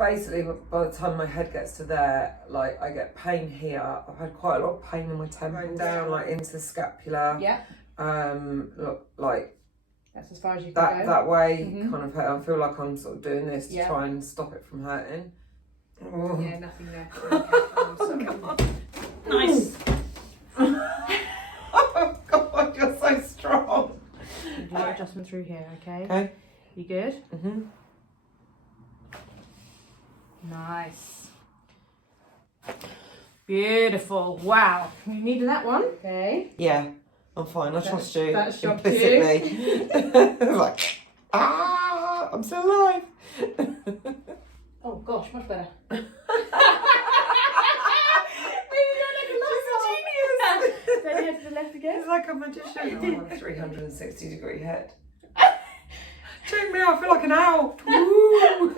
basically, by the time my head gets to there, like I get pain here. I've had quite a lot of pain in my temple, going down like into the scapula. Yeah. Look, like that's as far as you can go. That way kind of hurt. I feel like I'm sort of doing this to Yeah. try and stop it from hurting. Oh. Yeah, nothing there. Okay. Nice. Oh God, you're so strong. Do your adjustment through here, okay? Okay. You good? Mhm. Nice. Beautiful. Wow. You needed that one? Okay. Yeah, I'm fine. I trust you That's shocked implicitly. Like, I'm still alive. Oh gosh, much better. Then you head to the left again. It's like a magician. I'm on a 360-degree head. Check me out, I feel like an owl. Woo.